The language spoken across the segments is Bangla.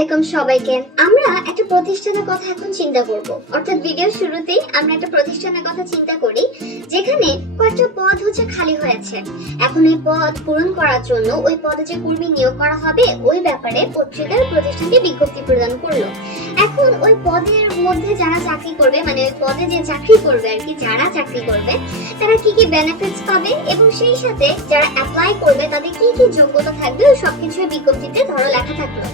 আলাইকুম সবাইকে। আমরা একটা প্রতিষ্ঠানের কথা এখন চিন্তা করব, অর্থাৎ ভিডিও শুরুতেই আমরা একটা প্রতিষ্ঠানের কথা চিন্তা করি যেখানে কয়েকটা পদ খালি হয়েছে। এখন এই পদ পূরণ করার জন্য ওই পদে যে কর্মী নিয়োগ করা হবে ওই ব্যাপারে পত্রিকার প্রতিষ্ঠানটি বিজ্ঞপ্তি প্রদান করলো। এখন ওই পদের মধ্যে যারা চাকরি করবে, মানে ওই পদে যে চাকরি করবে আর কি, যারা চাকরি করবে তারা কি কি বেনিফিটস পাবে এবং সেই সাথে যারা অ্যাপ্লাই করবে তাদের কি কি যোগ্যতা থাকবে ওই সবকিছু বিজ্ঞপ্তিতে লেখা থাকলো।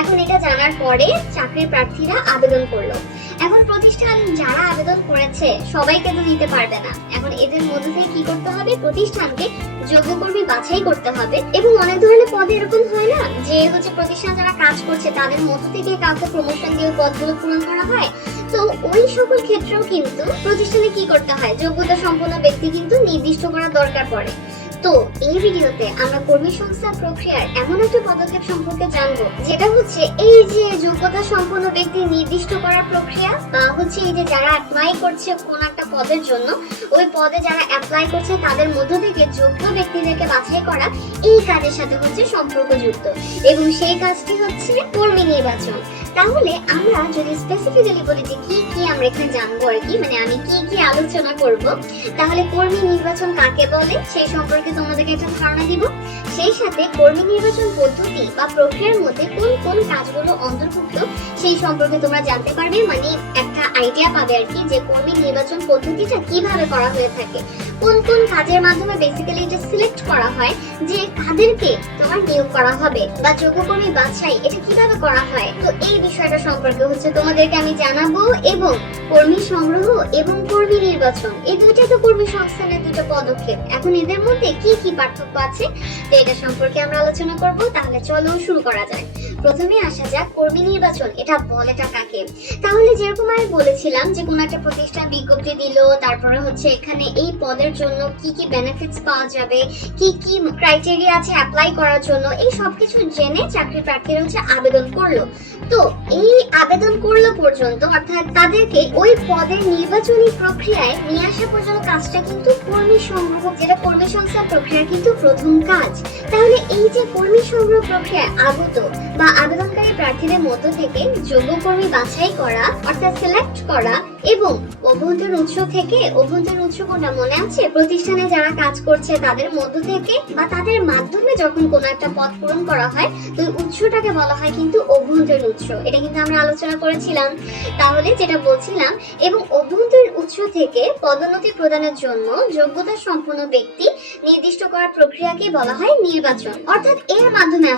এখন এটা জানার পরে চাকরির প্রার্থীরা আবেদন করলো। এখন প্রতিষ্ঠান যারা আবেদন করেছে সবাইকে তো দিতে পারবে না। এখন এদের মধ্যে থেকে কি করতে হবে, প্রতিষ্ঠানকে যোগ্য কর্মী বাছাই করতে হবে। এবং অনেক ধরনের পদে এরকম হয় না যে প্রতিষ্ঠান যারা কাজ করছে তাদের মধ্য থেকে কাউকে প্রমোশন দিয়ে পদগুলো পূরণ করা হয়। তো ওই সকল ক্ষেত্রেও কিন্তু প্রতিষ্ঠানে কি করতে হয়, যোগ্যতা সম্পন্ন ব্যক্তি কিন্তু নির্দিষ্ট করা দরকার পড়ে। তো এই ভিডিওতে আমরা কর্মী সংস্থান প্রক্রিয়ার এমন একটা পদক্ষেপ সম্পর্কে জানবো যেটা এই যে যোগ্যতা সম্পন্ন ব্যক্তি নির্দিষ্ট করার প্রক্রিয়া, বা এই যে যারা অ্যাপ্লাই করছে কোন একটা পদের জন্য ওই পদে যারা অ্যাপ্লাই করছে তাদের মধ্য থেকে যোগ্য ব্যক্তিদেরকে বাছাই করা, এই কাজের সাথে সম্পর্কযুক্ত। এবং সেই কাজটি কর্মী নির্বাচন। তাহলে আমরা যদি স্পেসিফিক্যালি বলি যে কি কি আমরা এখানে জানবো আর কি, মানে আমি কি কি আলোচনা করব, তাহলে কর্মী নির্বাচন কাকে বলে সেই সম্পর্কে তোমাদেরকে একটা ধারণা দিব। সেই সাথে কর্মী নির্বাচন পদ্ধতি বা প্রক্রিয়ার মধ্যে কোন কোন কাজগুলো অন্তর্ভুক্ত সেই সম্পর্কে তোমরা জানতে পারবে, মানে একটা আইডিয়া পাবে আর কি যে কর্মী নির্বাচন পদ্ধতিটা কিভাবে করা হয়ে থাকে, কোন কোন কাজের মাধ্যমে বেসিক্যালি এটা সিলেক্ট করা হয় যে কাদেরকে তোমার নিয়োগ করা হবে, বা যোগ্য কর্মী বাছাই এটা কিভাবে করা হয়। তো এই বিষয়টা সম্পর্কে তোমাদেরকে আমি জানাবো। এবং কর্মী সংগ্রহ এবং কর্মী নির্বাচন এই দুইটা তো কর্মী সংস্থানের দুটো পদক্ষেপ। এখন এদের মধ্যে কি কি পার্থক্য আছে তো এটা সম্পর্কে আমরা আলোচনা করব। তাহলে চলো শুরু করা যায়। প্রথমে আসা যাক কর্মী নির্বাচন, এটা বলেটা কাকে। তাহলে যেরকম আমি বলেছিলাম যে কোন একটা প্রতিষ্ঠান বিজ্ঞপ্তি দিল, তারপরে এখানে এই পদের জন্য কি কি বেনিফিটস পাওয়া যাবে, কি কি ক্রাইটেরিয়া আছে অ্যাপ্লাই করার জন্য, এই সবকিছু জেনে চাকরি প্রার্থীরা আবেদন করলো। তো এই আবেদন করলো পর্যন্ত, অর্থাৎ তাদেরকে ওই পদের নির্বাচনী প্রক্রিয়ায় নিয়ে আসা পর্যন্ত কাজটা কিন্তু কর্মী সংগ্রহ, যেটা কর্মী সংস্থান প্রক্রিয়ার কিন্তু প্রথম কাজ। তাহলে এই যে কর্মী সংগ্রহ প্রক্রিয়ায় আগত বা আবেদনকারী প্রার্থীদের মধ্য থেকে যোগ্য কর্মী বাছাই করা, অর্থাৎ সিলেক্ট করা, এবং অভ্যন্তরীণ উৎস থেকে, অভ্যন্তরীণ উৎস কোনটা মনে আছে, প্রতিষ্ঠানে যারা কাজ করছে তাদের মধ্য থেকে বা তাদের মাধ্যমে যখন কোনো একটা পদ পূরণ করা হয় তো উৎসটাকে বলা হয় কিন্তু অভ্যন্তরীণ উৎস। এটা কিন্তু আমরা আলোচনা করেছিলাম। তাহলে যেটা বলছিলাম, এবং অভ্যন্তরীণ উৎস থেকে পদোন্নতি প্রদানের জন্য যোগ্যতা সম্পন্ন ব্যক্তি নির্দিষ্ট করার প্রক্রিয়াকে বলা হয় নির্বাচন। অর্থাৎ এর মাধ্যমে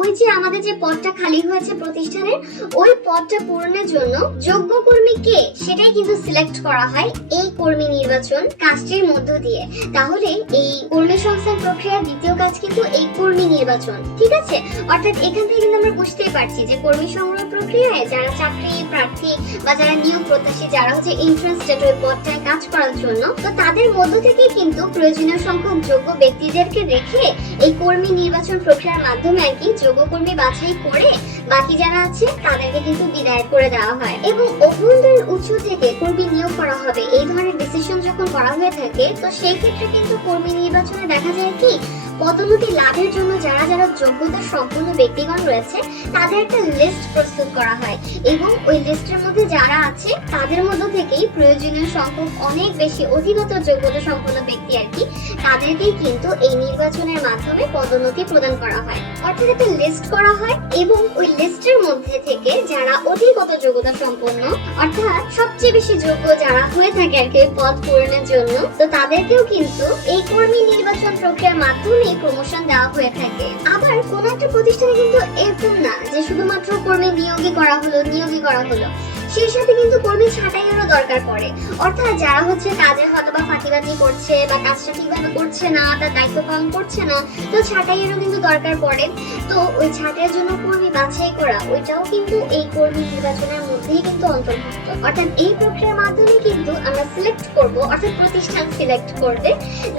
ওই যে আমাদের যে পদটা খালি হয়েছে প্রতিষ্ঠানের, ওই পদটা পূরণের জন্য যোগ্য কর্মী কে সেটাই কিন্তু সিলেক্ট করা হয় এই কর্মী নির্বাচন কাজটির মধ্য দিয়ে। তাহলে এই কর্মী সংস্থান প্রক্রিয়ার দ্বিতীয় কাজ কিন্তু এই কর্মী নির্বাচন, ঠিক আছে। অর্থাৎ এখান থেকে কিন্তু আমরা বুঝতেই পারছি যে কর্মী সংগ্রহ প্রক্রিয়ায় যারা চাকরি প্রার্থী বা যারা নিয়োগ প্রত্যাশী, যারা ইন্টারেস্টেড ওই পদটায় কাজ করার জন্য, তো তাদের মধ্য থেকে কিন্তু প্রয়োজনীয় সংখ্যক যোগ্য ব্যক্তিদেরকে রেখে এই কর্মী নির্বাচন প্রক্রিয়ার মাধ্যমে আর কি যোগ্য কর্মী বাছাই করে বাকি যারা আছে তাদেরকে কিন্তু বিদায় করে দেওয়া হয়। এবং অভ্যন্তরীণ উৎস থেকে কর্মী নিয়োগ করা হবে এই ধরনের ডিসিশন যখন করা হয়ে থাকে, তো সেই ক্ষেত্রে কিন্তু কর্মী নির্বাচনে দেখা যায় কি পদোন্নতি লাভের জন্য যারা যারা যোগ্যতা সম্পন্ন ব্যক্তিগণ রয়েছে তাদের একটা লিস্ট প্রস্তুত করা হয়, এবং ওই লিস্টের মধ্যে যারা আছে তাদের মধ্য থেকেই প্রয়োজনীয় সংখ্যক অনেক বেশি অধিকতর যোগ্যতা সম্পন্ন ব্যক্তি আর কি তাদেরকেই কিন্তু এই নির্বাচনের মাধ্যমে পদোন্নতি প্রদান করা হয়। অর্থাৎ একটা লিস্ট করা হয় এবং ওই লিস্টের মধ্যে থেকে যারা অধিকতর যোগ্যতা সম্পন্ন, অর্থাৎ সবচেয়ে বেশি যোগ্য যারা হয়ে থাকে আর কি পদ পূরণের জন্য, তো তাদেরকেও কিন্তু এই কর্মী নির্বাচন প্রক্রিয়ার মাধ্যমে প্রমোশন দেওয়া হয়ে থাকে। আবার কোন একটা প্রতিষ্ঠানে কিন্তু এরকম না যে শুধুমাত্র কর্মী নিয়োগই করা হলো, সেই সাথে কিন্তু কর্মী ছাঁটাইয়েরও দরকার পড়ে। অর্থাৎ যারা কাজে হয়তো বা ফাঁকিবাজি করছে বা কাজটা ঠিকভাবে করছে না, তার দায়িত্ব পালন করছে না, তো ছাঁটাইয়েরও কিন্তু দরকার পড়ে। তো ওই ছাঁটাইয়ের জন্য কর্মী বাছাই করা, ওইটাও কিন্তু এই কর্মী নির্বাচনের মধ্যেই কিন্তু অন্তর্ভুক্ত। অর্থাৎ এই প্রক্রিয়ার মাধ্যমে কিন্তু আমরা সিলেক্ট করব, অর্থাৎ প্রতিষ্ঠান সিলেক্ট করবে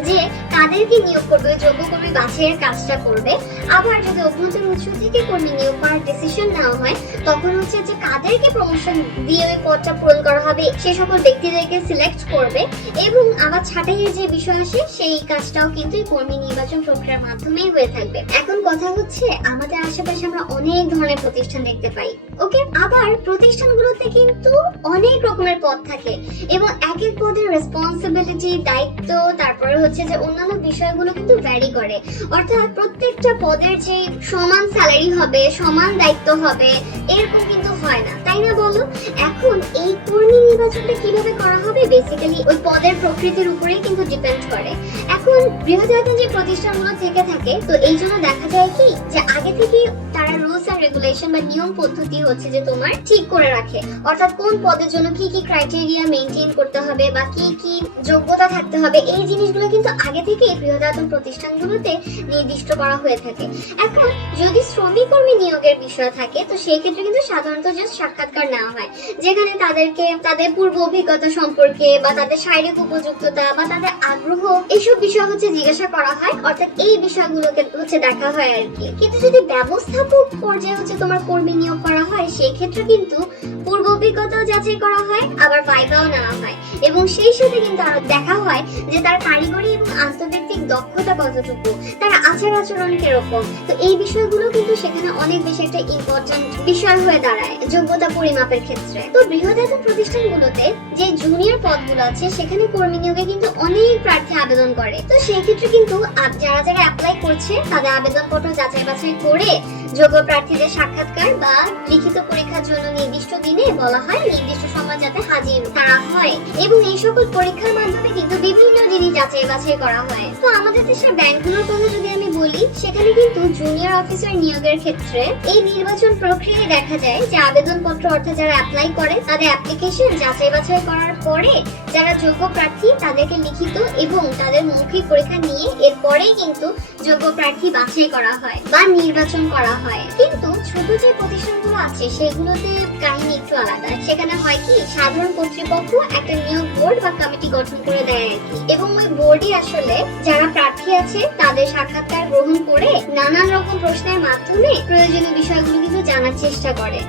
যে তাদেরকে নিয়োগ করবে, ওই যোগ্য কর্মী বাছাইয়ের কাজটা করবে। আবার যদি অভ্যন্তরীণ উৎস থেকে কর্মী নিয়োগ করার ডিসিশন নেওয়া হয়, তখন হচ্ছে যে কাদেরকে প্রমোশন দিয়ে ওই পদটা পূরণ করা হবে সে সকল ব্যক্তিদেরকে সিলেক্ট করবে, এবং আবার ছাঁটাইয়ের যে বিষয় আসে সেই কাজটাও কিন্তু এই কর্মী নির্বাচন প্রক্রিয়ার মাধ্যমেই হয়ে থাকবে। এখন কথা হচ্ছে, আমাদের আশেপাশে আমরা অনেক ধরনের প্রতিষ্ঠান দেখতে পাই, ওকে? আবার প্রতিষ্ঠানগুলোতে কিন্তু অনেক রকমের পদ থাকে এবং এক এক পদের রেসপন্সিবিলিটি, দায়িত্ব, তারপরে হচ্ছে যে অন্যান্য বিষয়গুলো কিন্তু ভ্যারি করে। অর্থাৎ প্রত্যেকটা পদের যে সমান স্যালারি হবে, সমান দায়িত্ব হবে, এরকম কিন্তু হয় না, তাই না বলো? এখন এই কর্মী নির্বাচনটা কিভাবে করা হবে, বেসিক্যালি ওই পদের প্রকৃতির উপরেই কিন্তু ডিপেন্ড করে। এখন বৃহদায়তন যে প্রতিষ্ঠানগুলো থেকে থাকে, তো এই জন্য দেখা যায় কি যে আগে থেকে তারা রুলস এন্ড রেগুলেশন বা নিয়ম পদ্ধতি হচ্ছে যে তোমার ঠিক করে রাখে। অর্থাৎ কোন পদের জন্য কি কি ক্রাইটেরিয়া মেইনটেইন করতে হবে বা কি কি যোগ্যতা থাকতে হবে, এই জিনিসগুলো কিন্তু আগে থেকে বৃহদায়তন প্রতিষ্ঠানগুলোতে নির্দিষ্ট করা হয়ে থাকে। এখন যদি শ্রমিক কর্মী নিয়োগের বিষয় থাকে, তো সেই ক্ষেত্রে কিন্তু সাধারণত জাস্ট সাক্ষাৎকার নেওয়া হয়, যেখানে তাদেরকে তাদের পূর্ব অভিজ্ঞতা সম্পর্কে বা তাদের শারীরিক উপযুক্ততা বা তাদের আগ্রহ, এইসব বিষয় হচ্ছে জিজ্ঞাসা করা হয়। অর্থাৎ এই বিষয়গুলোকে হচ্ছে দেখা হয় আর কি। কিন্তু যদি ব্যবস্থাপক পর্যায়ে হচ্ছে তোমার কর্মী নিয়োগ করা হয়, সেই ক্ষেত্রে কিন্তু পূর্ব অভিজ্ঞতাও যাচাই করা হয়, আবার ভাইভাও নেওয়া হয়, এবং সেই সাথে কিন্তু আরো দেখা হয় যে তার কারিগরি এবং আন্তর্জাতিক দক্ষতা কতটুকু, তার আচার আচরণ কিরকম। তো এই বিষয়গুলো কিন্তু সেখানে অনেক বেশি একটা ইম্পর্টেন্ট বিষয় হয়ে দাঁড়ায় যোগ্যতা পরিমাপের ক্ষেত্রে। তো বৃহদায়তন প্রতিষ্ঠানগুলোতে যে জুনিয়র পদগুলো আছে, সেখানে কর্মী নিয়োগে কিন্তু অনেক প্রার্থী আবেদন করে। তো সেই ক্ষেত্রে কিন্তু যারা যারা অ্যাপ্লাই করছে, তাদের আবেদনপত্র যাচাই বাছাই করে যোগ্য প্রার্থীদের সাক্ষাৎকার বা লিখিত পরীক্ষার জন্য নির্দিষ্ট দিনে বলা হয়, নির্দিষ্ট সময় যাতে হাজির তারা হয়, এবং এই সকল পরীক্ষার মাধ্যমে কিন্তু বিভিন্ন জিনিস যাচাই বাছাই করা হয়। তো আমাদের দেশের ব্যাংকগুলোর কথা যদি আমি বলি, সেখানে কিন্তু জুনিয়র অফিসার নিয়োগের ক্ষেত্রে এই নির্বাচন প্রক্রিয়ায় দেখা যায় যে আবেদনপত্র, অর্থাৎ যারা অ্যাপ্লাই করে তাদের অ্যাপ্লিকেশন যাচাই বাছাই করার পরে যারা যোগ্য প্রার্থী তাদেরকে লিখিত এবং তাদের মৌখিক পরীক্ষা নিয়ে এরপরেই কিন্তু যোগ্য প্রার্থী বাছাই করা হয় বা নির্বাচন করা হয়। কিন্তু ছোট যে প্রতিষ্ঠানগুলো আছে, সেগুলোতে কাহিনী একটু আলাদা। সেখানে হয় কি, সাধারণ কর্তৃপক্ষ একটা নিয়োগ বোর্ড বা কমিটি গঠন করে দেয় আর কি, এবং ওই বোর্ডই আসলে যারা প্রার্থী আছে তাদের সাক্ষাৎকার গ্রহণ করে নানান রকম প্রশ্নের মাধ্যমে প্রয়োজনীয় বিষয়গুলো কিন্তু জানার চেষ্টা করে।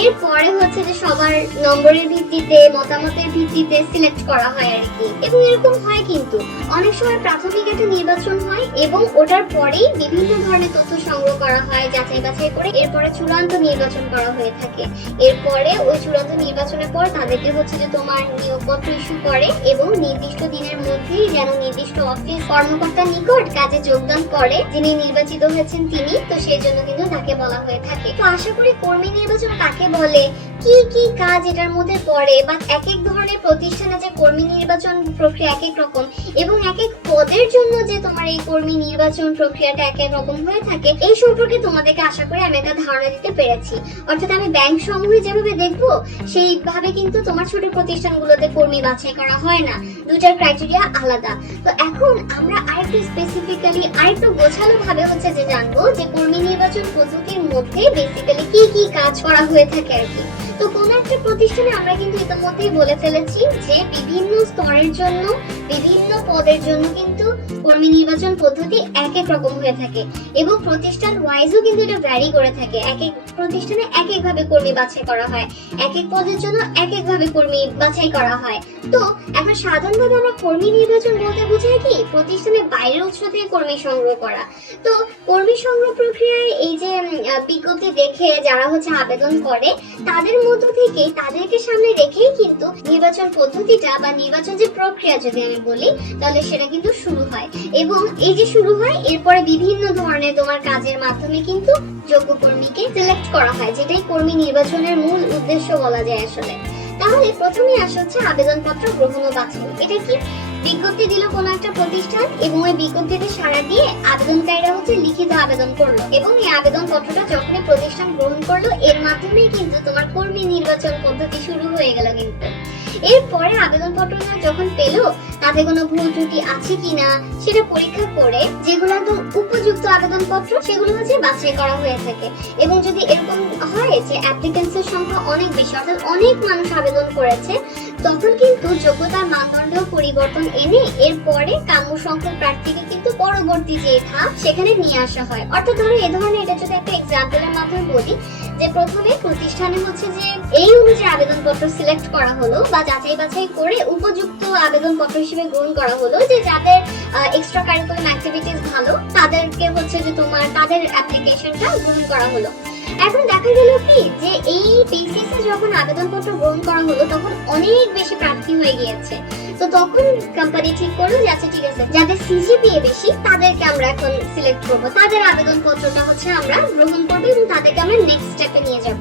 এরপরে হচ্ছে যে সবার নম্বরের ভিত্তিতে, মতামতের ভিত্তিতে সিলেক্ট করা হয় আর কি। এবং এরকম হয় কিন্তু অনেক সময় প্রাথমিক একটা নির্বাচন হয় এবং ওটার পরেই বিভিন্ন ধরনের তথ্য সংগ্রহ করা হয়, যাচাই বাছাই করে এরপরে চূড়ান্ত নির্বাচন করা হয়ে থাকে। এরপরে ওই চূড়ান্ত নির্বাচনের পর তাদেরকে হচ্ছে যে তোমার নিয়োগপত্র ইস্যু করে, এবং নির্দিষ্ট দিনের মধ্যেই যেন নির্দিষ্ট অফিস কর্মকর্তার নিকট কাজে যোগদান করে যিনি নির্বাচিত হয়েছেন তিনি। তো সেই জন্য কিন্তু তাকে বলা হয়ে থাকে। তো আশা করি কর্মী নির্বাচন কাকে বলে, কি কি কাজ এটার মধ্যে পড়ে, বা এক এক ধরনের প্রতিষ্ঠানে যে কর্মী নির্বাচন প্রক্রিয়া এক এক রকম, এবং এক এক পদের জন্য যে তোমার এই কর্মী নির্বাচন প্রক্রিয়াটা এক এক রকম হয়ে থাকে, এই সম্পর্কে তোমাদেরকে আশা করি আমি একটা ধারণা দিতে পেরেছি। অর্থাৎ আমি ব্যাংক সমূহে যেভাবে দেখবো, সেইভাবে কিন্তু তোমার ছোট প্রতিষ্ঠানগুলোতে কর্মী বাছাই করা হয় না, দুটার ক্রাইটেরিয়া আলাদা। তো এখন আমরা আরেকটু স্পেসিফিক্যালি, আরেকটু গোছালো ভাবে হচ্ছে যে জানবো যে কর্মী নির্বাচন পদ্ধতির মধ্যে বেসিক্যালি কি কি কাজ করা হয়ে থাকে আর কি। তো কোন একটা প্রতিষ্ঠানে আমরা কিন্তু ইতিমধ্যেই বলে ফেলেছি যে বিভিন্ন স্তরের জন্য, বিভিন্ন পদের জন্য কিন্তু কর্মী নির্বাচন পদ্ধতি এক এক রকম হয়ে থাকে, এবং প্রতিষ্ঠান ওয়াইজও কিন্তু এটা ভ্যারি করে থাকে। এক এক প্রতিষ্ঠানে এক এক ভাবে কর্মী বাছাই করা হয়, এক এক পদের জন্য এক এক ভাবে কর্মী বাছাই করা হয়। তো এখন সাধারণভাবে আমরা কর্মী নির্বাচন বলতে বোঝাই কি, প্রতিষ্ঠানের বাইরের উৎস থেকে কর্মী সংগ্রহ করা। তো কর্মী সংগ্রহ প্রক্রিয়ায় এই যে বিজ্ঞপ্তি দেখে যারা হচ্ছে আবেদন করে, তাদের মধ্য থেকে তাদেরকে সামনে রেখেই কিন্তু নির্বাচন পদ্ধতিটা বা নির্বাচন যে প্রক্রিয়া যদি আমি বলি, তাহলে সেটা কিন্তু শুরু হয়। এবং এই যে শুরু হয়, এরপরে বিভিন্ন ধরনের তোমার কাজের মাধ্যমে কিন্তু যোগ্য কর্মীকে সিলেক্ট করা হয়, যেটাই কর্মী নির্বাচনের মূল উদ্দেশ্য বলা যায় আসলে। তাহলে প্রথমে আসা হচ্ছে আবেদনপত্র গ্রহণ ও বাছাই। এটা কি, বিজ্ঞপ্তি দিল কোন একটা প্রতিষ্ঠান, এবং ওই বিজ্ঞপ্তিতে সাড়া দিয়ে আবেদনকারীরা হচ্ছে লিখিত আবেদন করলো, এবং এই আবেদন পত্রটা যখনই প্রতিষ্ঠান গ্রহণ করলো, এর মাধ্যমেই কিন্তু তোমার কর্মী নির্বাচন পদ্ধতি শুরু হয়ে গেল। কিন্তু এরপরে আবেদনপত্রটা যখন পেলো, তাতে কোনো ভুল ত্রুটি আছে কিনা সেটা পরীক্ষা করে যেগুলো একদম উপযুক্ত আবেদনপত্র, সেগুলো হচ্ছে বাছাই করা হয়ে থাকে। এবং যদি এরকম হয় যে অ্যাপ্লিকেন্টসের সংখ্যা অনেক বেশি, অর্থাৎ অনেক মানুষ আবেদন করেছে, তখন কিন্তু যোগ্যতার মানদণ্ড পরিবর্তন এনে এরপরে কাম্য সংখ্যক প্রার্থীকে কিন্তু পরবর্তী যে ধাপ সেখানে নিয়ে আসা হয়। অর্থাৎ ধরো এই ধরনের, এটা যদি একটা এক্সাম্পলের মাধ্যমে বলি, যে প্রথমে প্রতিষ্ঠানে হচ্ছে যে এই অনুযায়ী আবেদনপত্র সিলেক্ট করা হলো বা যাচাই বাছাই করে উপযুক্ত আবেদনপত্র হিসেবে গ্রহণ করা হলো, যে যাদের এক্সট্রা কারিকুলাম অ্যাক্টিভিটিস ভালো তাদেরকে হচ্ছে যে তোমার তাদের অ্যাপ্লিকেশনটা গ্রহণ করা হলো। এখন দেখা গেল কি যে এই বেসিসে যখন আবেদনপত্র গ্রহণ করা হলো তখন অনেক বেশি প্রার্থী হয়ে গিয়েছে। তো তখন কোম্পানি ঠিক করলো যে আচ্ছা ঠিক আছে, যাদের সিজিপিএ বেশি তাদেরকে আমরা এখন সিলেক্ট করব, তাদের আবেদনপত্রটা হচ্ছে আমরা গ্রহণ করব এবং তাদেরকে আমরা নেক্সট স্টেপে নিয়ে যাব।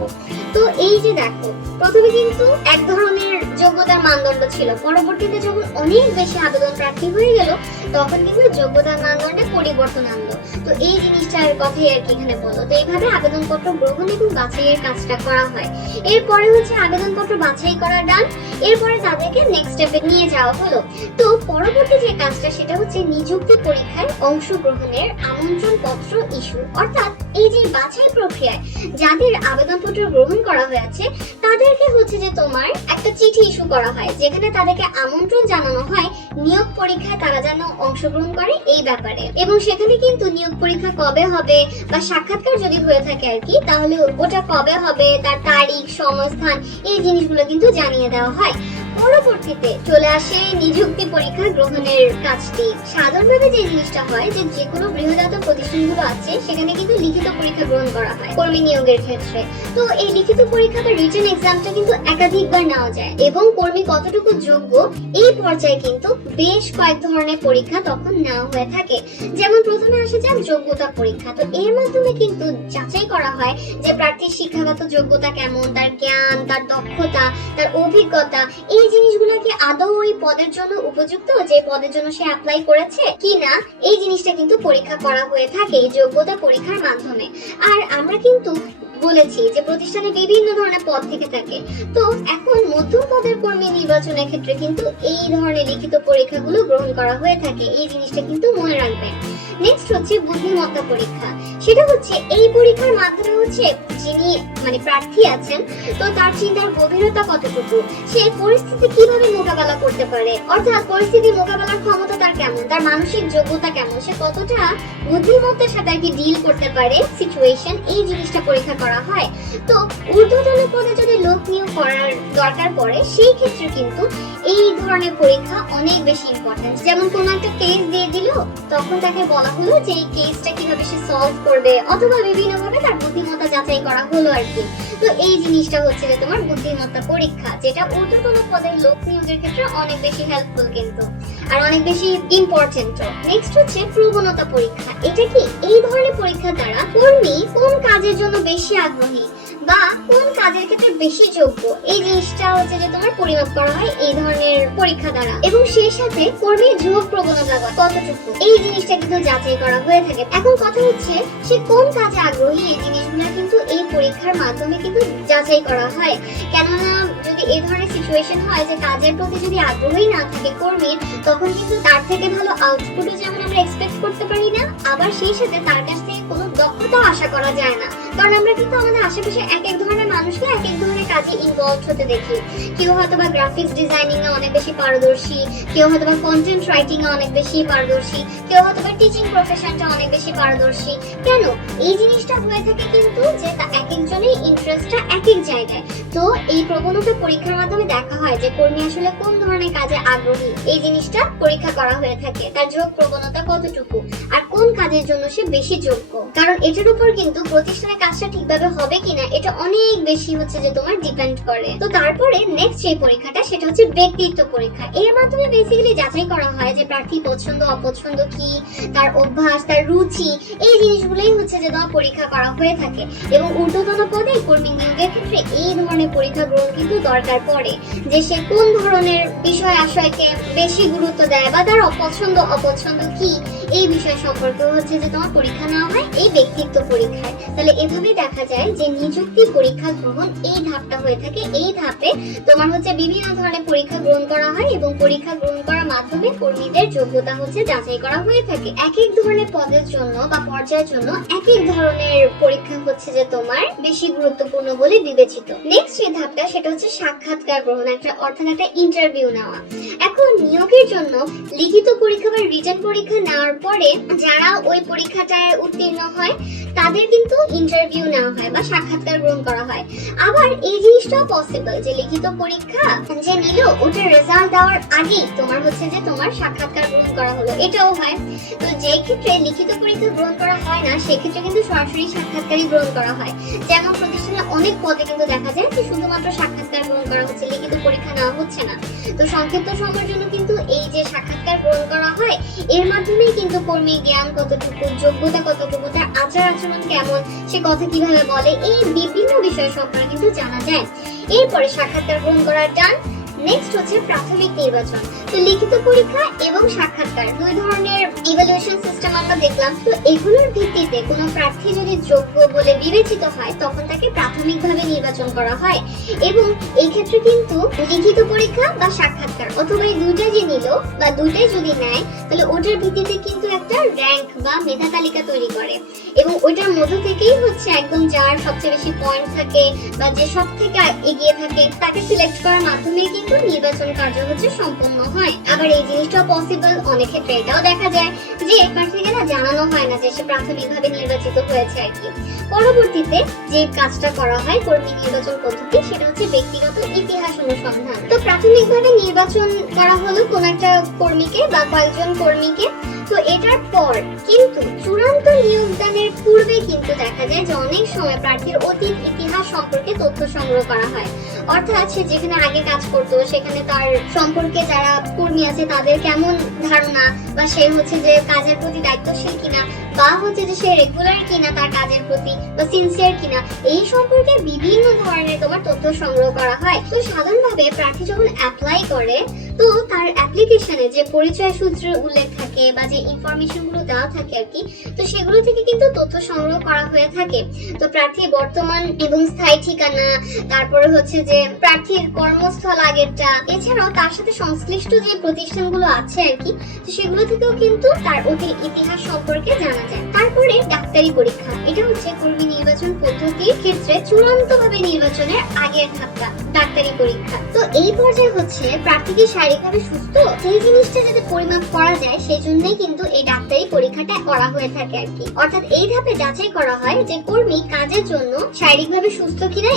তো এই যে দেখো, প্রথমে কিন্তু এক ধরনের যোগ্যতার মানদণ্ড ছিল, পরবর্তীতে যখন অনেক বেশি আবেদন প্রার্থী হয়ে গেল তখন কিন্তু যোগ্যতার মানদণ্ডে পরিবর্তন আনলো। তো এই জিনিসটার কথাই আর কি এখানে বলো। তো এইভাবে আবেদনপত্র গ্রহণ এবং বাছাইয়ের কাজটা করা হয়। এরপরে হচ্ছে আবেদনপত্র বাছাই করা ডান, এরপরে তাদেরকে নেক্সট স্টেপে নিয়ে যাওয়া হলো। তো পরবর্তী যে কাজটা সেটা হচ্ছে নিযুক্তি পরীক্ষায় অংশগ্রহণের আমন্ত্রণ পত্র ইস্যু। অর্থাৎ এই যে বাছাই প্রক্রিয়ায় যাদের আবেদনপত্র গ্রহণ করা হয়েছে তাদেরকে হচ্ছে যে তোমার একটা চিঠি ইস্যু করা হয়, যেখানে তাদেরকে আমন্ত্রণ জানানো হয় নিয়োগ পরীক্ষায় তারা যেন অংশগ্রহণ করে এই ব্যাপারে। এবং সেখানে কিন্তু নিয়োগ পরীক্ষা কবে হবে বা সাক্ষাৎকার যদি হয়ে থাকে আর কি, তাহলে ওটা কবে হবে, তার তারিখ, সময়, স্থান, এই জিনিসগুলো কিন্তু জানিয়ে দেওয়া হয়। পরবর্তীতে চলে আসে নিযুক্তি পরীক্ষা গ্রহণের কাজটি। সাধারণভাবে যে জিনিসটা হয় যে যেকোনো বৃহদায়ত প্রতিষ্ঠানগুলো আছে সেখানে কিন্তু লিখিত পরীক্ষা গ্রহণ করা হয় কর্মী নিয়োগের ক্ষেত্রে। তো এই লিখিত পরীক্ষা বা রিটেন এক্সামটা কিন্তু একাধিকবার নেওয়া যায় এবং কর্মী কতটুকু যোগ্য এই পর্যায়ে কিন্তু বেশ কয়েক ধরনের পরীক্ষা তখন নেওয়া হয়ে থাকে। যেমন প্রথমে আসে যাক যোগ্যতা পরীক্ষা। তো এর মাধ্যমে কিন্তু যাচাই করা হয় যে প্রার্থীর শিক্ষাগত যোগ্যতা কেমন, তার জ্ঞান, তার দক্ষতা, তার অভিজ্ঞতা, এই জিনিসগুলো কি আদৌ ওই পদের জন্য উপযুক্ত, যে পদের জন্য সে অ্যাপ্লাই করেছে কিনা, এই জিনিসটা কিন্তু পরীক্ষা করা হয়ে থাকে এই যোগ্যতা পরীক্ষার মাধ্যমে। আর আমরা কিন্তু বলেছি যে প্রতিষ্ঠানে বিভিন্ন ধরনের পদ থেকে থাকে। তো এখন মধ্যম পদের কর্মী নির্বাচনের ক্ষেত্রে কিন্তু এই ধরনের লিখিত পরীক্ষাগুলো গ্রহণ করা হয়ে থাকে, এই জিনিসটা কিন্তু মনে রাখবেন। নেক্সট হচ্ছে বুদ্ধিমত্তা পরীক্ষা। সেটা হচ্ছে এই পরীক্ষার মাধ্যমে হচ্ছে যিনি মানে প্রার্থী আছেন তো তার চিন্তার গভীরতা কতটুকু, সে পরিস্থিতি কিভাবে মোকাবেলা করতে পারে, অর্থাৎ পরিস্থিতি মোকাবেলার ক্ষমতা তার কেমন, তার মানসিক যোগ্যতা কেমন, সে কতটা বুদ্ধিমত্তার সাথে আর কি ডিল করতে পারে সিচুয়েশন, এই জিনিসটা পরীক্ষা করা হয়। তো ঊর্ধ্বতন পদে যদি লোক নিয়োগ করার দরকার পড়ে সেই ক্ষেত্রে কিন্তু এই ধরনের পরীক্ষা অনেক বেশি ইম্পর্টেন্ট। যেমন কোন একটা কেস দিয়ে দিল, তখন তাকে বলা হলো যে এই কেসটা কিভাবে সে সলভ করবে, অথবা বিভিন্ন ভাবে তার বুদ্ধিমত্তা যাচাই করা হলো আর কি। তো এই জিনিসটা হচ্ছে যে তোমার বুদ্ধিমত্তা পরীক্ষা, যেটা ঊর্ধ্বতন পদের লোক নিয়োগের ক্ষেত্রে অনেক বেশি হেল্পফুল কিন্তু আর অনেক বেশি ইম্পর্টেন্ট। নেক্সট হচ্ছে প্রবণতা পরীক্ষা। এটা কি এই ধরনের পরীক্ষা দ্বারা কর্মী কোন কাজের জন্য বেশি আগ্রহী বা কোন কাজের ক্ষেত্রে বেশি যোগ্য, এই জিনিসটা হচ্ছে যে তোমার পরিমাপ করা হয় এই ধরনের পরীক্ষা দ্বারা। এবং সেই সাথে কর্মীর ঝোঁক প্রবণতা কতটুকু, এই জিনিসটা কিন্তু যাচাই করা হয়ে থাকে। এখন কথা হচ্ছে সে কোন কাজে আগ্রহী, এই জিনিসগুলো কিন্তু এই পরীক্ষার মাধ্যমে কিন্তু যাচাই করা হয়। কেননা যদি এই ধরনের সিচুয়েশন হয় যে কাজের প্রতি যদি আগ্রহী না থাকে কর্মীর, তখন কিন্তু তার থেকে ভালো আউটপুটও যেমন আমরা এক্সপেক্ট করতে পারি না, আবার সেই সাথে তার কাছ থেকে কোনো দক্ষতাও আশা করা যায় না। কারণ আমরা কিন্তু আমাদের আশেপাশে এক এক ধরনের মানুষকে এক এক ধরনের কাজে ইনভলভ হতে দেখি। কেউ হয়তো বা গ্রাফিক্স ডিজাইনিং এ অনেক বেশি পারদর্শী, কেউ হয়তো বা কন্টেন্ট রাইটিং এ অনেক বেশি পারদর্শী, কেউ হয়তো বা টিচিং প্রফেশনটা অনেক বেশি পারদর্শী। কেন এই জিনিসটা হয়ে থাকে কিন্তু যে এক একজনের ইন্টারেস্টটা এক এক জায়গায়। তো এই প্রবণতা পরীক্ষার মাধ্যমে দেখা হয় যে কর্মী আসলে কোন ধরনের কাজে আগ্রহী, এই জিনিসটা পরীক্ষা করা হয়ে থাকে। তার ঝোঁক প্রবণতা কতটুকু আর কোন কাজের জন্য সে বেশি যোগ্য, কারণ এটার উপর কিন্তু প্রতিষ্ঠানের কাজটা ঠিকভাবে হবে কিনা এটা অনেক বেশি হচ্ছে যে তোমার ডিপেন্ড করে। তো তারপরে নেক্সট যে পরীক্ষাটা সেটা হচ্ছে ব্যক্তিত্ব পরীক্ষা। এর মাধ্যমে বেসিক্যালি যাচাই করা হয় যে প্রার্থী পছন্দ অপছন্দ কি, তার অভ্যাস, তার রুচি, এই জিনিসগুলোই হচ্ছে যে তোমার পরীক্ষা করা হয়ে থাকে। এবং ঊর্ধ্বতন পদে কর্মী নিয়োগের ক্ষেত্রে এই ধরনের পরীক্ষা গ্রহণ কিন্তু দরকার পড়ে, যে সে কোন ধরনের বিষয় আশয়কে বেশি গুরুত্ব দেয় বা তার অপছন্দ কি, এই বিষয় সম্পর্কে হচ্ছে যে তোমার পরীক্ষা নেওয়া হয় এই ব্যক্তিত্ব পরীক্ষায়। তাহলে এভাবেই দেখা যায় যে নিযুক্তি পরীক্ষা গ্রহণ এই ধাপটা হয়ে থাকে। এই ধাপে তোমার হচ্ছে বিভিন্ন ধরনের পরীক্ষা গ্রহণ করা হয় এবং পরীক্ষা গ্রহণ করার মাধ্যমে কর্মীদের যোগ্যতা হচ্ছে যাচাই করা হয়ে থাকে। এক এক ধরনের পদের জন্য বা পর্যায়ের জন্য এক এক ধরনের পরীক্ষা হচ্ছে যে তোমার বেশি গুরুত্বপূর্ণ বলে বিবেচিত। নেক্সট যে ধাপটা সেটা হচ্ছে সাক্ষাৎকার গ্রহণ, অর্থাৎ একটা ইন্টারভিউ নেওয়া। এখন নিয়োগের জন্য লিখিত পরীক্ষা বা রিটেন পরীক্ষা নেওয়ার পরে যারা ওই পরীক্ষাটায় উত্তীর্ণ হয় তাদের কিন্তু ইন্টারভিউ নেওয়া হয় বা সাক্ষাৎকার গ্রহণ করা হয়। আবার এই জিনিসটাও পসিবল যে লিখিত পরীক্ষা যে নিল ওটার রেজাল্ট দেওয়ার আগেই তোমার হচ্ছে যে তোমার সাক্ষাৎকার গ্রহণ করা হলো, এটাও হয়। তো যে ক্ষেত্রে লিখিত পরীক্ষা গ্রহণ করা হয় না সেক্ষেত্রে কিন্তু সরাসরি সাক্ষাৎকারই গ্রহণ করা হয়। যেমন প্রতিষ্ঠানে অনেক পদে কিন্তু দেখা যায় যে শুধুমাত্র সাক্ষাৎকার গ্রহণ করা হচ্ছে, লিখিত পরীক্ষা নেওয়া হচ্ছে না। তো সংক্ষিপ্ত সময়ের জন্য কিন্তু এই যে সাক্ষাৎকার গ্রহণ করা হয় এর মাধ্যমেই কিন্তু কর্মীর জ্ঞান কতটুকু, যোগ্যতা কতটুকু, তার আচার আচরণ কেমন, সে কথা কিভাবে বলে, এই বিভিন্ন বিষয় সম্পর্কে কিন্তু জানা যায়। এরপরে সাক্ষাৎকার গ্রহণ করার ডান। নেক্সট হচ্ছে প্রাথমিক নির্বাচন। তো লিখিত পরীক্ষা এবং সাক্ষাৎকার দুই ধরনের ইভ্যালুয়েশন সিস্টেম আমরা দেখলাম। তো এগুলোর ভিত্তিতে কোনো প্রার্থী যদি যোগ্য বলে বিবেচিত হয় তখন তাকে প্রাথমিকভাবে নির্বাচন করা হয়। এবং এই ক্ষেত্রে কিন্তু লিখিত পরীক্ষা বা সাক্ষাৎকার অথবা এই দুইটাই যে নিল বা দুইটাই যদি নেয় তাহলে ওটার ভিত্তিতে কিন্তু একটা র্যাঙ্ক বা মেধা তালিকা তৈরি করে এবং ওইটার মধ্য থেকেই হচ্ছে একদম যার সবচেয়ে বেশি পয়েন্ট থাকে বা যে সব থেকে এগিয়ে থাকে তাকে সিলেক্ট করার মাধ্যমে কিন্তু নির্বাচন কার্য হচ্ছে সম্পন্ন হয়। আবার এই জিনিসটা পসিবল, অনেক ক্ষেত্রে এটাও দেখা যায় যে প্রার্থীকে না জানানো হয় না যে সে প্রাথমিকভাবে নির্বাচিত হয়েছে আর কি। পরবর্তীতে যে কাজটা করা হয় কর্মী নির্বাচন পদ্ধতি সেটা হচ্ছে ব্যক্তিগত ইতিহাস অনুসন্ধান। তো প্রাথমিকভাবে নির্বাচন করা হলো কোন একটা কর্মীকে বা কয়েকজন কর্মীকে। তো এটার পর কিন্তু চূড়ান্ত নিয়োগদানের পূর্বে কিন্তু দেখা যায় যে অনেক সময় প্রার্থীর অতীত ইতিহাস সম্পর্কে তথ্য সংগ্রহ করা হয়। অর্থাৎ সে যেখানে আগে কাজ করতো সেখানে তার সম্পর্কে যারা কর্মী আছে তাদের কেমন ধারণা, বা সে হচ্ছে যে কাজের প্রতি দায়িত্বশীল কিনা, বা হচ্ছে যে সে রেগুলার কিনা তার কাজের প্রতি, বা সিনসিয়ার কিনা, এই সম্পর্কে বিভিন্ন ধরনের তোমার তথ্য সংগ্রহ করা হয়। তো সাধারণভাবে প্রার্থী যখন অ্যাপ্লাই করে তো তার অ্যাপ্লিকেশনে যে পরিচয় সূত্রের উল্লেখ থাকে বা যে ইনফরমেশন গুলো দেওয়া থাকে আর কি, তো সেগুলো থেকে কিন্তু তথ্য সংগ্রহ করা হয়ে থাকে। তো প্রার্থীর বর্তমান এবং স্থায়ী ঠিকানা, তারপরে হচ্ছে যে প্রার্থীর কর্মস্থল আগেরটা, এছাড়াও তার সাথে সংশ্লিষ্ট যে প্রতিষ্ঠানগুলো আছে আর কি, তো সেগুলো থেকেও কিন্তু তার অতীত ইতিহাস সম্পর্কে জানা যায়। তারপরে ডাক্তারি পরীক্ষা, এটা হচ্ছে কর্মী নির্বাচন পদ্ধতির ক্ষেত্রে চূড়ান্তভাবে নির্বাচনের আগের ধাপটা ডাক্তারি পরীক্ষা। তো এই পর্যায়ে হচ্ছে প্রার্থীকে শারীরিকভাবে সুস্থ সেই জিনিসটা যাতে পরিমাপ করা যায় সেই জন্যই কিন্তু এই ডাক্তারি পরীক্ষাটা করা হয়ে থাকে আর কি। অর্থাৎ এই ধাপে যাচাই করা হয় যে কর্মী কাজের জন্য শারীরিকভাবে সুস্থ কিনা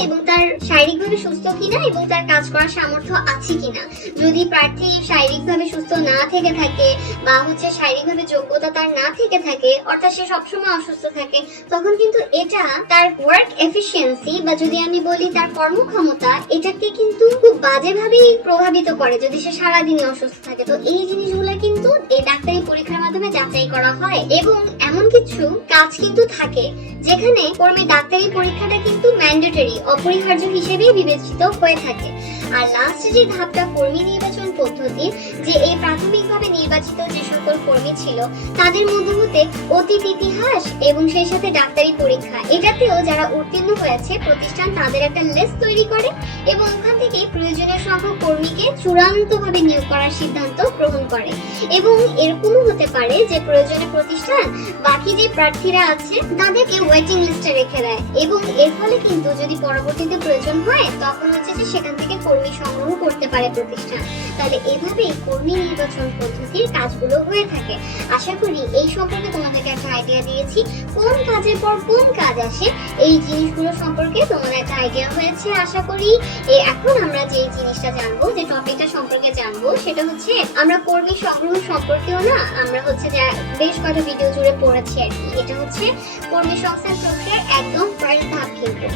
এবং তার কাজ করার সামর্থ্য আছে কিনা। যদি প্রার্থী শারীরিকভাবে সুস্থ না থেকে থাকে বা হচ্ছে শারীরিকভাবে যোগ্যতা তার না থেকে থাকে, অর্থাৎ সে সবসময় অসুস্থ থাকে, তখন কিন্তু এটা তার ওয়ার্ক এফিসিয়েন্সি বা যদি আমি বলি তার কর্মক্ষমতা, এটাকে কিন্তু খুব বাজেভাবেই প্রভাবিত করে যদি সে সারাদিনই অসুস্থ থাকে। তো এই জিনিসগুলো কিন্তু এই ডাক্তারি পরীক্ষার মাধ্যমে যাচাই করা হয়। এবং এমন কিছু কাজ কিন্তু থাকে যেখানে কর্মী ডাক্তারি পরীক্ষাটা কিন্তু ম্যান্ডেটরি, অপরিহার্য হিসেবেই বিবেচিত হয়ে থাকে। আর লাস্ট যে ধাপটা কর্মী নির্বাচন পদ্ধতি, যে এই প্রাথমিকভাবে নির্বাচিত যে সকল কর্মী ছিল তাদের মধ্যে হতে অতীত ইতিহাস এবং সেই সাথে ডাক্তারি পরীক্ষা, এটাতেও যারা উত্তীর্ণ হয়েছে প্রতিষ্ঠান তাদের একটা লিস্ট তৈরি করে এবং ওখান থেকে প্রয়োজনীয় সংখ্যক কর্মীকে চূড়ান্তভাবে নিয়োগ করার সিদ্ধান্ত গ্রহণ করে। এবং এরকমও হতে পারে যে প্রয়োজনে প্রতিষ্ঠান বাকি যে প্রার্থীরা আছে তাদেরকে ওয়েটিং লিস্টে রেখে দেয় এবং এর ফলে কিন্তু যদি পরবর্তীতে প্রয়োজন হয় তখন হচ্ছে যে সেখান থেকে কর্মী সংগ্রহ করতে পারে প্রতিষ্ঠান। তাহলে এভাবেই কর্মী নির্বাচন পদ্ধতির কাজগুলো হয়ে থাকে। আশা করি এই সম্পর্কে তোমাদেরকে একটা আইডিয়া দিয়েছি, কোন কাজের পর কোন কাজ আসে এই জিনিসগুলো সম্পর্কে তোমাদের একটা আইডিয়া হয়েছে আশা করি। এখন আমরা যে জিনিসটা জানবো, যে টপিকটা সম্পর্কে জানবো, সেটা হচ্ছে আমরা কর্মী সংগ্রহ সম্পর্কেও না আমরা হচ্ছে যে বেশ কয়েকটা ভিডিও জুড়ে পড়েছি আর কি। এটা হচ্ছে কর্মী সংস্থান প্রক্রিয়ার একদম ফার্স্ট ধাপ কিন্তু,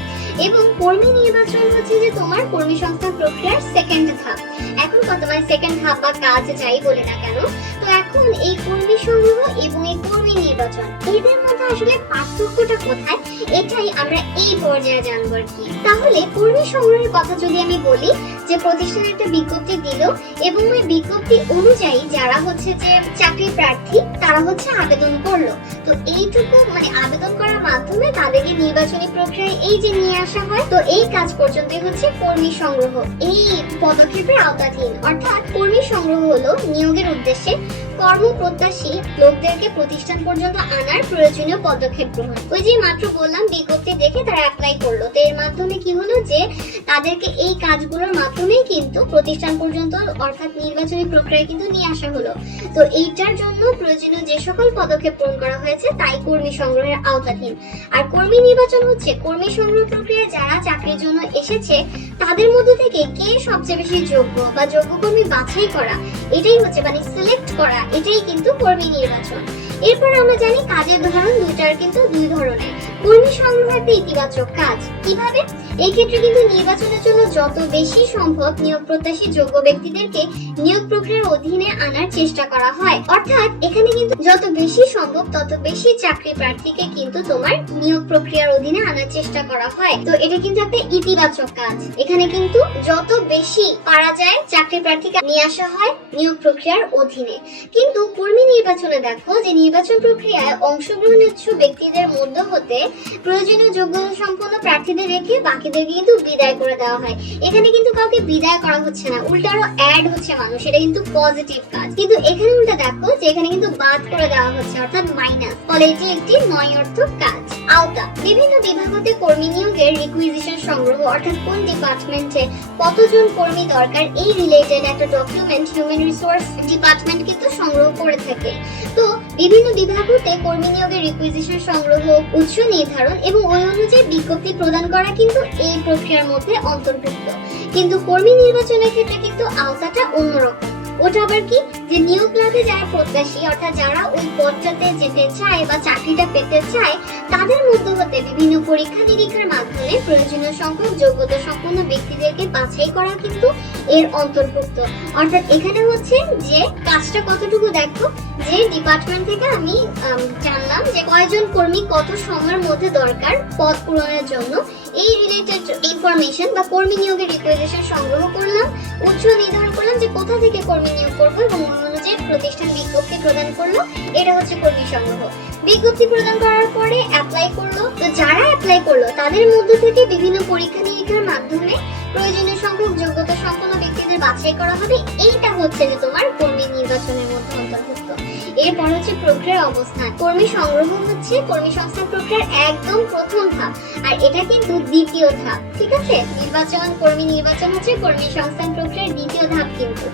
এবং কর্মী নির্বাচন হচ্ছে যে তোমার কর্মী সংস্থান প্রক্রিয়ার সেকেন্ড ধাপ। এখন বর্তমানে সেকেন্ড ধাপ বা কাজ যাই বলি না কেন, তো এখন এই কর্মী সংগ্রহ এবং এই কর্মী নির্বাচন, এদের মধ্যে আসলে পার্থক্যটা কোথায়, এটাই আমরা এই পর্যায়ে জানবো আর কি। তাহলে কর্মী সংগ্রহের কথা যদি আমি বলি, যে প্রতিষ্ঠানে একটা বিজ্ঞপ্তি দিল এবং ওই বিজ্ঞপ্তি অনুযায়ী যারা হচ্ছে যে চাকরি প্রার্থী তারা হচ্ছে আবেদন করলো, তো এইটুকু মানে আবেদন করার মাধ্যমে তাদেরকে নির্বাচনী প্রক্রিয়ায় এই যে নিয়ে আসা হয়, তো এই কাজ পর্যন্তই হচ্ছে কর্মী সংগ্রহ এই পদক্ষেপের আওতাধীন। অর্থাৎ কর্মী সংগ্রহ হলো নিয়োগের উদ্দেশ্যে কর্মপ্রত্যাশী লোকদেরকে প্রতিষ্ঠান পর্যন্ত আনার প্রয়োজনীয় পদক্ষেপ গ্রহণ। ওই যে মাত্র বললাম বিজ্ঞপ্তি দেখে তারা অ্যাপ্লাই করলো, তো এর মাধ্যমে কি হলো যে তাদেরকে এই কাজগুলোর মাধ্যমেই কিন্তু প্রতিষ্ঠান পর্যন্ত অর্থাৎ নির্বাচনী প্রক্রিয়ায় কিন্তু নিয়ে আসা হলো। তো এইটার জন্য প্রয়োজনীয় যে সকল পদক্ষেপ গ্রহণ করা হয়েছে তাই কর্মী সংগ্রহের আওতাধীন। আর কর্মী নির্বাচন হচ্ছে কর্মী সংগ্রহ প্রক্রিয়ায় যারা চাকরির জন্য এসেছে তাদের মধ্যে থেকে কে সবচেয়ে বেশি যোগ্য বা যোগ্য কর্মী বাছাই করা, এটাই হচ্ছে মানে সিলেক্ট করা, এটাই কিন্তু কর্মী নির্বাচন। এরপর আমরা জানি কাজের ধরন দুইটার কিন্তু দুই ধরনের। কর্মী সংগ্রহ একটা ইতিবাচক কাজ। কিভাবে? এই ক্ষেত্রে কিন্তু নির্বাচনের জন্য যত বেশি সম্ভব নিয়োগ প্রত্যাশী যোগ্য ব্যক্তিদেরকে নিয়োগ প্রক্রিয়ার অধীনে আনার চেষ্টা করা হয়। অর্থাৎ এখানে কিন্তু যত বেশি সম্ভব তত বেশি চাকরি প্রার্থীকে কিন্তু তোমার নিয়োগ প্রক্রিয়ার অধীনে আনার চেষ্টা করা হয়। তো এটা কিন্তু একটা ইতিবাচক কাজ। এখানে কিন্তু যত বেশি পারা যায় চাকরি প্রার্থীকে নিয়ে আসা হয় নিয়োগ প্রক্রিয়ার অধীনে। কিন্তু কর্মী নির্বাচনে দেখো যে নির্বাচন প্রক্রিয়ায় অংশগ্রহণ ইচ্ছুক ব্যক্তিদের মধ্য হতে প্রয়োজনীয় যোগ্যতা সম্পন্ন প্রার্থীদের রেখে বাকিদেরকে কিন্তু বিদায় করে দেওয়া হয়। এখানে কিন্তু কাউকে বিদায় করা হচ্ছে না, উল্টা আরো অ্যাড হচ্ছে মানুষ, এটা কিন্তু পজিটিভ কাজ। কিন্তু এখানে উল্টা দেখো যে এখানে কিন্তু বাদ করে দেওয়া হচ্ছে অর্থাৎ মাইনাস, ফলে এটি একটি নয়ার্থক কাজ। আওতা: বিভিন্ন বিভাগ হতে কর্মী নিয়োগের রিকুইজিশন সংগ্রহ, অর্থাৎ কোন ডিপার্টমেন্টে কতজন কর্মী দরকার এই রিলেটেড একটা ডকুমেন্ট হিউম্যান রিসোর্স ডিপার্টমেন্ট কিন্তু সংগ্রহ করে থাকে। তো বিভিন্ন বিভাগ হতে কর্মী নিয়োগের রিকুইজিশন সংগ্রহ, উৎস নির্ধারণ এবং ওই অনুযায়ী বিজ্ঞপ্তি প্রদান করা কিন্তু এই প্রক্রিয়ার মধ্যে অন্তর্ভুক্ত। কিন্তু কর্মী নির্বাচনের ক্ষেত্রে কিন্তু আওতাটা অন্যরকম। ওটা আবার কি, যে নিয়োগ লাভে যারা প্রত্যাশী অর্থাৎ যারা ওই পদটাতে যেতে চায় বা চাকরিটা পেতে চায় তাদের মধ্যে হতে বিভিন্ন পরীক্ষা নিরীক্ষার মাধ্যমে প্রয়োজনীয় সংখ্যক যোগ্যতা সম্পন্ন ব্যক্তিদেরকে বাছাই করা কিন্তু এর অন্তর্ভুক্ত। অর্থাৎ এখানে হচ্ছে যে কাজটা কতটুকু দেখো, যে ডিপার্টমেন্ট থেকে আমি জানলাম যে কয়জন কর্মী কত সময়ের মধ্যে দরকার পদ পূরণের জন্য, এই রিলেটেড ইনফরমেশন বা কর্মী নিয়োগের রিকুইজিশন সংগ্রহ করলাম, উৎস নির্ধারণ করলাম যে কোথা থেকে কর্মী নিয়োগ করবো এবং ওই অনুযায়ী প্রতিষ্ঠান বিজ্ঞপ্তি প্রদান করলো, এটা হচ্ছে কর্মী সংগ্রহ। বিজ্ঞপ্তি প্রদান করার পরে অ্যাপ্লাই করলো, তো যারা অ্যাপ্লাই করলো তাদের মধ্য থেকে বিভিন্ন পরীক্ষা নিরীক্ষার মাধ্যমে প্রয়োজনীয় সংখ্যক যোগ্যতা সম্পন্ন ব্যক্তিদের বাছাই করা হবে, এইটা হচ্ছে যে তোমার কর্মী নির্বাচনের মধ্যে অন্তর্ভুক্ত। এরপর হচ্ছে প্রক্রিয়ার অবস্থান। কর্মী সংগ্রহ হচ্ছে কর্মী সংস্থান প্রক্রিয়ার একদম প্রথম ধাপ, আর এটা কিন্তু দ্বিতীয় ধাপ। ঠিক আছে, কর্মী নির্বাচন হচ্ছে কর্মী সংস্থান প্রক্রিয়ার দ্বিতীয় ধাপ কিন্তু,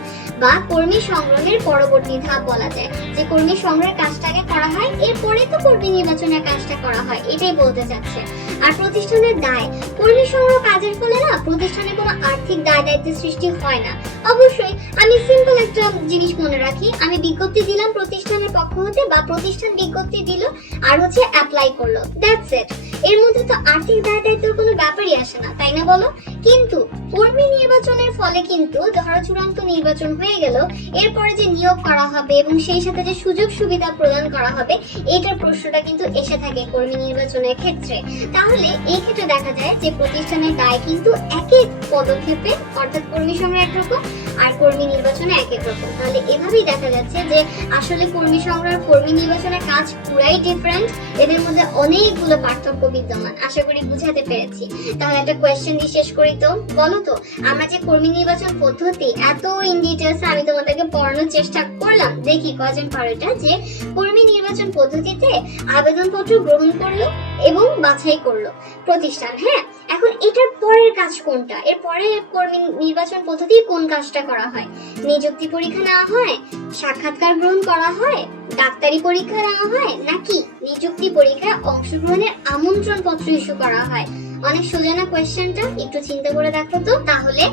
বা কর্মী সংগ্রহের পরবর্তী ধাপ বলা যায়। যে কর্মী সংগ্রহের কাজটা আগে করা হয়, এরপরে তো কর্মী নির্বাচনের কাজটা করা হয়, এটাই বলতে চাচ্ছে। আর প্রতিষ্ঠানের দায়: কর্মী সংগ্রহ কাজের ফলে না প্রতিষ্ঠানে কোনো আর্থিক দায় দায়িত্বের সৃষ্টি হয় না। অবশ্যই আমি সিম্পল একটা জিনিস মনে রাখি, আমি বিজ্ঞপ্তি দিলাম প্রতিষ্ঠানের পক্ষ হতে বা প্রতিষ্ঠান বিজ্ঞপ্তি দিল আর হচ্ছে অ্যাপ্লাই করলো, দ্যাটস ইট। এর মধ্যে তো আর্থিক দায় দায়িত্বের কোনো ব্যাপারই আসে না, তাই না বলো? কিন্তু কর্মী নির্বাচনের ফলে কিন্তু ধরো চূড়ান্ত নির্বাচন হয়ে গেল, এরপরে যে নিয়োগ করা হবে এবং সেই সাথে যে সুযোগ সুবিধা প্রদান করা হবে, এইটার প্রশ্নটা কিন্তু এসে থাকে কর্মী নির্বাচনের ক্ষেত্রে। তাহলে এই ক্ষেত্রে দেখা যায় যে প্রতিষ্ঠানের দায় কিন্তু এক এক পদক্ষেপে, অর্থাৎ কর্মী সংগ্রহ একরকম আর কর্মী নির্বাচনে এক এক রকম। তাহলে এভাবেই দেখা যাচ্ছে যে আসলে কর্মী সংগ্রহ আর কর্মী নির্বাচনের কাজ পুরাই ডিফারেন্ট, এদের মধ্যে অনেকগুলো পার্থক্য বিদ্যমান। আশা করি বুঝাতে পেরেছি। তাহলে একটা কোয়েশ্চেন দিয়ে শেষ করি তো, বলো তো আমরা যে কর্মী নির্বাচন পদ্ধতি এত ইন ডিটেইলস আমি তোমাদেরকে পড়ানোর চেষ্টা করলাম, দেখি কজন পারো এটা, যে কর্মী নির্বাচন পদ্ধতিতে আবেদনপত্র গ্রহণ করলো এবং বাছাই করলো প্রতিষ্ঠান। হ্যাঁ, এখন এটার পরের কাজ কোনটা? এর পরে কর্মী নির্বাচন পদ্ধতি কোন কাজটা করা হয়? নিযুক্তি পরীক্ষা নেওয়া হয়, সাক্ষাৎকার গ্রহণ করা হয়, ডাক্তারি পরীক্ষা নেওয়া হয়, নাকি নিযুক্তি পরীক্ষায় অংশগ্রহণের আমন্ত্রণ পত্র ইস্যু করা হয়? অনেক সোজা না কোয়েশ্চেনটা? একটু চিন্তা করে দেখো তো। তাহলে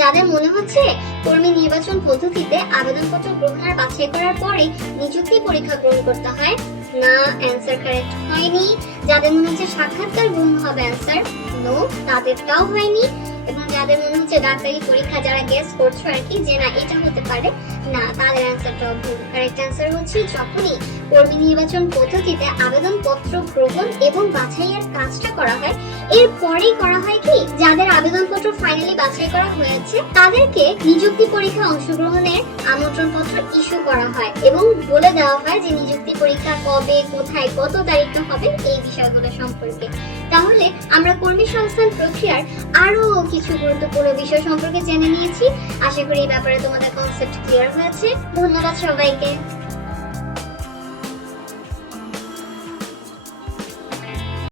যাদের মনে হচ্ছে কর্মী নির্বাচন পদ্ধতিতে আবেদনপত্র গ্রহণ আর বাছাই করার পরে নিযুক্তি পরীক্ষা গ্রহণ করতে হয়, না, অ্যান্সার কারেক্ট হয়নি। যাদের মনে হচ্ছে সাক্ষাৎকার গ্রহণ হবে, অ্যান্সার নো, তাদেরটাও হয়নি। এবং যাদের মনে হচ্ছে ডাক্তারি পরীক্ষা যারা গেস করছো আর কি যে না এটা হতে পারে, না, তাদের অ্যান্সারটাও ভুল। কারেক্ট অ্যান্সার হচ্ছে যখনই কর্মী নির্বাচন পদ্ধতিতে আবেদনপত্র গ্রহণ এবং বাছাইয়ের কাজটা করা হয়, এরপরেই করা হয় কি, যাদের আবেদনপত্র ফাইনালি বাছাই করা হয়েছে তাদেরকে নিযুক্তি পরীক্ষায় অংশগ্রহণের আমন্ত্রণ পত্র ইস্যু করা হয় এবং বলে দেওয়া হয় যে নিযুক্তি পরীক্ষা কবে, কোথায়, কত তারিখে হবে এই বিষয়গুলো সম্পর্কে। তাহলে আমরা কর্মী সংস্থান প্রক্রিয়ার আরো কিছু গুরুত্বপূর্ণ বিষয় সম্পর্কে জেনে নিয়েছি। আশা করি এই ব্যাপারে তোমাদের কনসেপ্ট ক্লিয়ার হয়েছে। ধন্যবাদ সবাইকে।